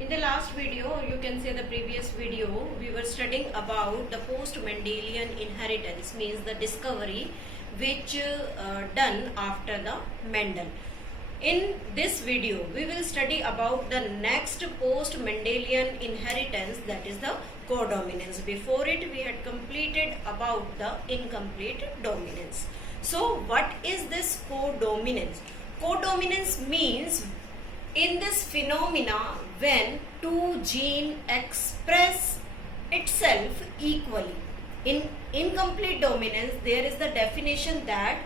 In the last video, or you can say the previous video, we were studying about the post-Mendelian inheritance, means the discovery which done after the Mendel. In this video, we will study about the next post-Mendelian inheritance, that is the codominance. Before it, we had completed about the incomplete dominance. So, what is this codominance? Codominance means in this phenomena when two genes express itself equally. In incomplete dominance, there is the definition that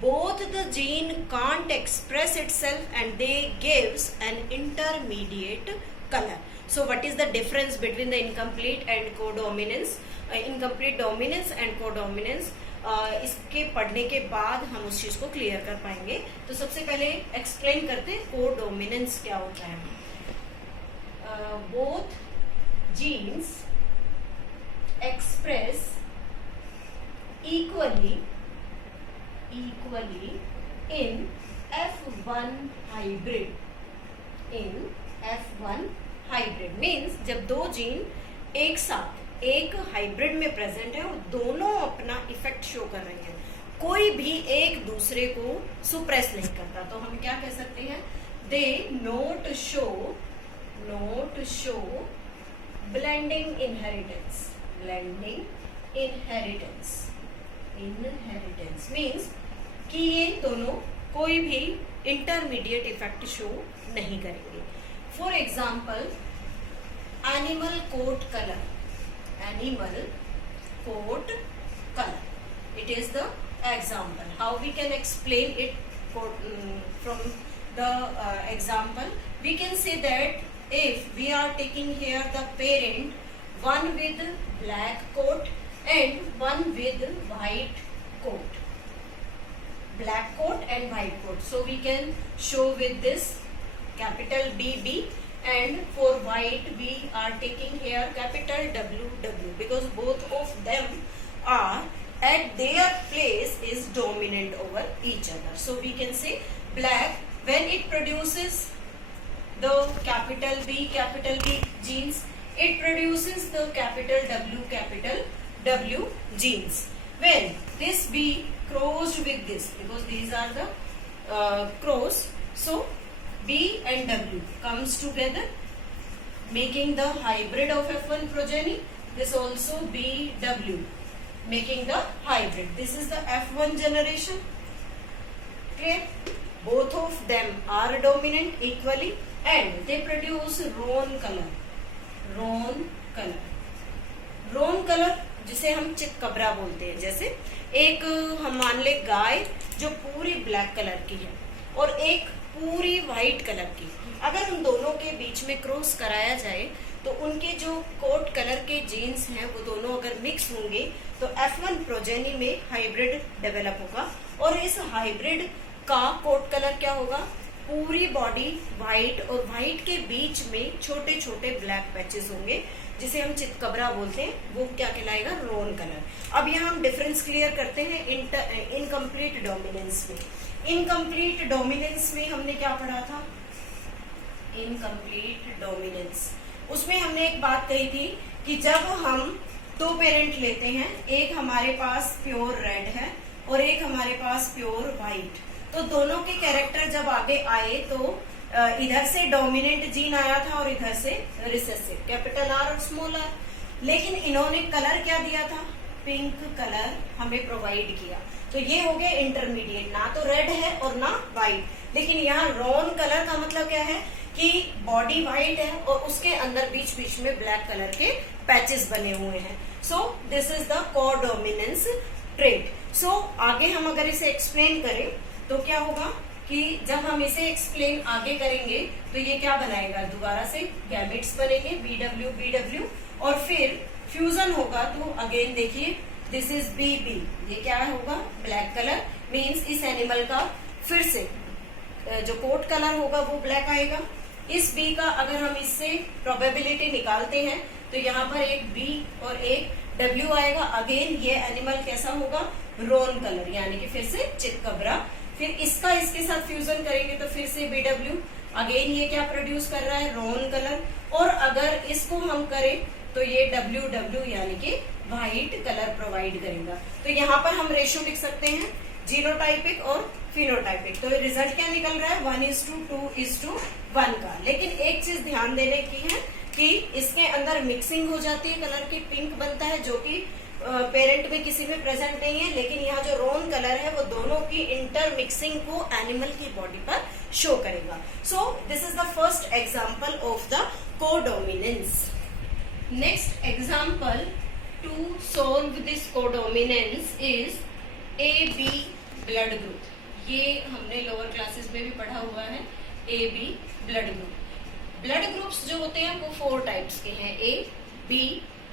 both the gene can't express itself and they gives an intermediate color. So what is the difference between the incomplete and codominance, incomplete dominance and codominance? इसके पढ़ने के बाद हम उस चीज को clear कर पाएंगे. तो सबसे पहले एक्सप्लेन करते हैं कोडोमिनेंस क्या होता है. Both genes express equally in F1 hybrid. In F1 hybrid means जब दो जीन एक साथ एक हाइब्रिड में प्रेजेंट है और दोनों अपना इफेक्ट शो कर रहे हैं, कोई भी एक दूसरे को सुप्रेस नहीं करता, तो हम क्या कह सकते हैं? They not show blending inheritance. Blending inheritance means कि ये दोनों कोई भी इंटरमीडिएट इफेक्ट शो नहीं करेंगे. For example, animal coat colour. Animal coat color. It is the example. How we can explain it from the example? We can say that if we are taking here the parent, one with black coat and one with white coat. Black coat and white coat. So we can show with this capital BB. And for white we are taking here capital WW because both of them are at their place is dominant over each other. So we can say black, when it produces the capital B genes, it produces the capital W genes. When this B crossed with this, because these are the cross, so B and W comes together making the hybrid of F1 progeny. This also BW making the hybrid. This is the F1 generation. Clear? Both of them are dominant equally and they produce roan color जिसे हम चितकबरा बोलते हैं. जैसे एक हम मान ले गाय जो पूरी ब्लैक कलर की है और एक पूरी व्हाइट कलर की, अगर उन दोनों के बीच में क्रॉस कराया जाए तो उनके जो कोट कलर के जीन्स हैं वो दोनों अगर मिक्स होंगे तो F1 प्रोजेनी में हाइब्रिड डेवलप होगा. और इस हाइब्रिड का कोट कलर क्या होगा? पूरी बॉडी व्हाइट और व्हाइट के बीच में छोटे छोटे ब्लैक पैचेस होंगे जिसे हम चितकबरा बोलते हैं. वो क्या कहलाएगा? रोन कलर. अब यहाँ हम डिफरेंस क्लियर करते हैं इनकम्प्लीट डोमिनेंस में. इनकम्प्लीट डोमिनेंस में हमने क्या पढ़ा था? इनकम्प्लीट डोमिनेंस, उसमें हमने एक बात कही थी कि जब हम दो पेरेंट लेते हैं, एक हमारे पास प्योर रेड है और एक हमारे पास प्योर व्हाइट, तो दोनों के कैरेक्टर जब आगे आए तो इधर से डोमिनेंट जीन आया था और इधर से रिसेसिव, कैपिटल R और स्मॉल r. लेकिन इन्होंने कलर क्या दिया था? पिंक कलर हमें प्रोवाइड किया. तो ये हो गया इंटरमीडिएट, ना तो रेड है और ना व्हाइट. लेकिन यहाँ रोन कलर का मतलब क्या है कि बॉडी व्हाइट है और उसके अंदर बीच बीच में ब्लैक कलर के पैचेस बने हुए हैं. So this is the codominance trait. So आगे हम अगर इसे एक्सप्लेन करें तो क्या होगा कि जब हम इसे एक्सप्लेन आगे करेंगे तो ये क्या बनाएगा? दोबारा से गैमेट्स बनेंगे BW और फिर फ्यूजन होगा. तो अगेन देखिए, दिस इज BB. ये क्या होगा? Black colour. मीन्स इस एनिमल का फिर से जो कोट कलर होगा वो ब्लैक आएगा. इस B का अगर हम इससे प्रोबेबिलिटी निकालते हैं तो यहाँ पर एक B और एक W आएगा. अगेन ये एनिमल कैसा होगा? रोन कलर, यानी कि फिर से चितकबरा. फिर इसका इसके साथ फ्यूजन करेंगे तो फिर से BW. अगेन ये क्या प्रोड्यूस कर रहा है, रोन कलर। और अगर इसको हम करें तो ये WW यानी कि व्हाइट कलर प्रोवाइड करेगा। तो यहाँ पर हम रेशियो लिख सकते हैं जीनोटाइपिक और फिनोटाइपिक। तो रिजल्ट क्या निकल रहा है 1:2:1 का। लेकिन एक चीज ध्यान देने की है कि इसके अंदर मिक्सिंग हो जाती है कलर की, पिंक बनता है जो कि पेरेंट में किसी में प्रेजेंट नहीं है। लेकिन यहाँ जो रोन कलर है वो दोनों की इंटरमिक्सिंग को एनिमल की बॉडी पर शो करेगा। So this is the first example of the codominance. Next example to solve this codominance is AB blood group. ये हमने लोअर क्लासेस में भी पढ़ा हुआ है, AB blood group. Blood groups जो होते हैं वो 4 टाइप्स के हैं, A, B,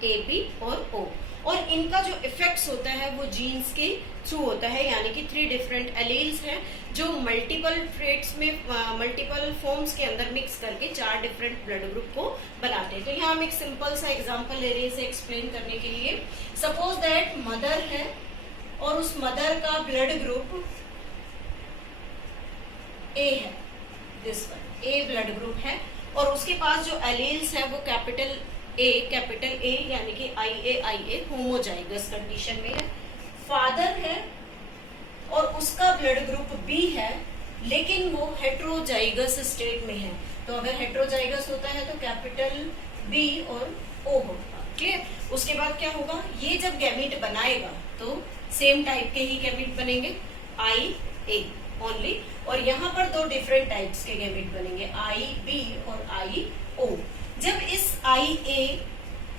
AB और O। और इनका जो इफेक्ट्स होता है वो जीन्स के थ्रू होता है, यानी कि 3 डिफरेंट एलील्स हैं जो मल्टीपल ट्रेट्स में मल्टीपल फॉर्म्स के अंदर मिक्स करके 4 डिफरेंट ब्लड ग्रुप को बनाते हैं। तो यहाँ हम एक सिंपल सा एग्जांपल ले रहे हैं इसे एक्सप्लेन करने के लिए। सपोज दैट मदर है और उस मदर का ब्लड ग्रुप A है, this one A blood group है, और उसके पास जो एलील्स है वो कैपिटल A यानी कि IA होमोजाइगस कंडीशन में है। फादर है और उसका ब्लड ग्रुप B है, लेकिन वो हेट्रोजाइगस स्टेट में है। तो अगर हेट्रोजाइगस होता है तो कैपिटल B और O होगा। क्लियर? उसके बाद क्या होगा, ये जब गैमीट बनाएगा तो सेम टाइप के ही गैमीट बनेंगे, IA ओनली। और यहाँ पर 2 डिफरेंट टाइप्स के गैमीट बनेंगे, IB और IO। जब इस IA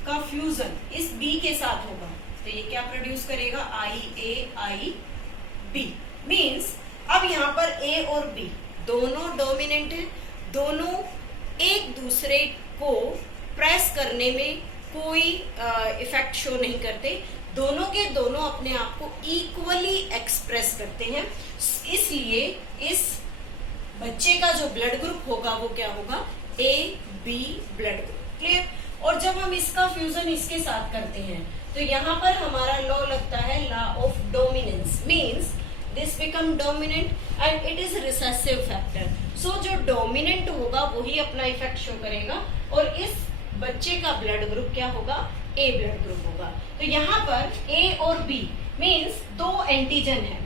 का फ्यूजन इस B के साथ होगा तो ये क्या प्रोड्यूस करेगा, IAIB। मीन्स अब यहाँ पर A और B दोनों डोमिनेंट हैं, दोनों एक दूसरे को प्रेस करने में कोई इफेक्ट शो नहीं करते, दोनों के दोनों अपने आप को इक्वली एक्सप्रेस करते हैं। इसलिए इस बच्चे का जो ब्लड ग्रुप होगा वो क्या होगा, AB ब्लड ग्रुप। क्लियर? और जब हम इसका फ्यूजन इसके साथ करते हैं तो यहाँ पर हमारा लॉ लगता है law of dominance. Means this become dominant and it is recessive factor. So जो डोमिनेंट होगा वही अपना इफेक्ट शो करेगा, और इस बच्चे का ब्लड ग्रुप क्या होगा, A ब्लड ग्रुप होगा। तो यहाँ पर A और B मीन्स 2 एंटीजन है,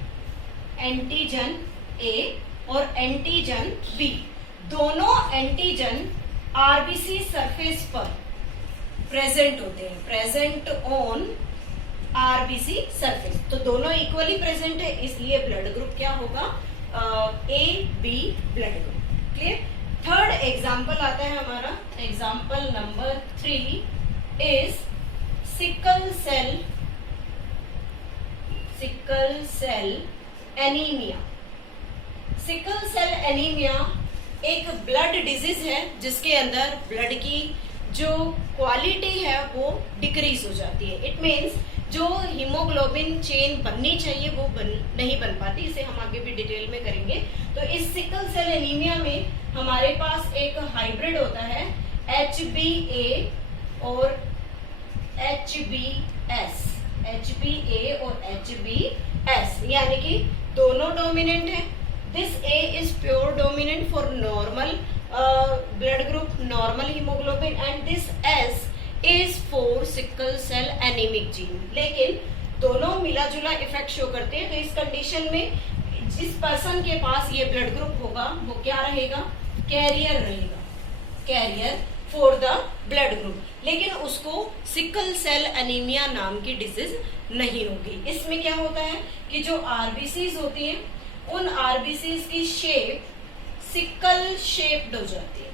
एंटीजन A और एंटीजन B। दोनों एंटीजन RBC सरफेस पर प्रेजेंट होते हैं, प्रेजेंट ऑन RBC सरफेस। तो दोनों इक्वली प्रेजेंट है, इसलिए ब्लड ग्रुप क्या होगा, AB blood group. Clear? Third example आता है हमारा, example number 3 is sickle cell anaemia. Sickle cell anaemia एक ब्लड डिजीज है जिसके अंदर ब्लड की जो क्वालिटी है वो डिक्रीज हो जाती है। इट मीन्स जो हीमोग्लोबिन चेन बननी चाहिए वो नहीं बन पाती। इसे हम आगे भी डिटेल में करेंगे। तो इस सिकल सेल एनीमिया में हमारे पास एक हाइब्रिड होता है HbA और HbS, HbA और HbS, यानी कि दोनों डोमिनेंट है। This A is pure dominant for normal blood group, normal haemoglobin, and this S is for sickle cell anaemic gene. लेकिन दोनों मिला जुला इफेक्ट शो करते हैं। तो इस कंडीशन में जिस पर्सन के पास ये ब्लड ग्रुप होगा वो क्या रहेगा, कैरियर रहेगा, carrier for the blood group. लेकिन उसको सिकल सेल एनीमिया नाम की डिजीज नहीं होगी। इसमें क्या होता है कि जो आरबीसीज होती हैं उन आरबीसीज की शेप सिकल शेप्ड हो जाती है,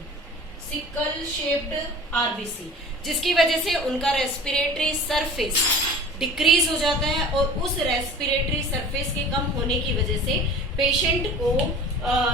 सिकल शेप्ड आरबीसी, जिसकी वजह से उनका रेस्पिरेटरी सरफेस डिक्रीज हो जाता है और उस रेस्पिरेटरी सरफेस के कम होने की वजह से पेशेंट को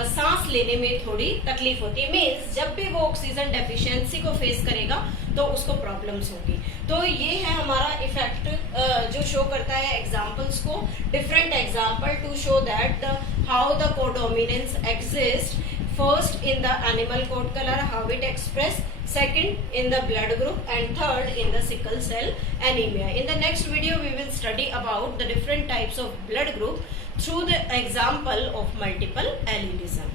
सांस लेने में थोड़ी तकलीफ होती है। मीन्स जब भी वो ऑक्सीजन डेफिशिएंसी को फेस करेगा तो उसको प्रॉब्लम्स होगी। तो ये है हमारा इफेक्ट जो शो करता है एग्जांपल्स को, different example to show that how the codominance exist. First in the animal coat color, how it express, second in the blood group, and third in the sickle cell anemia. In the next video we will study about the different types of blood group through the example of multiple allelism.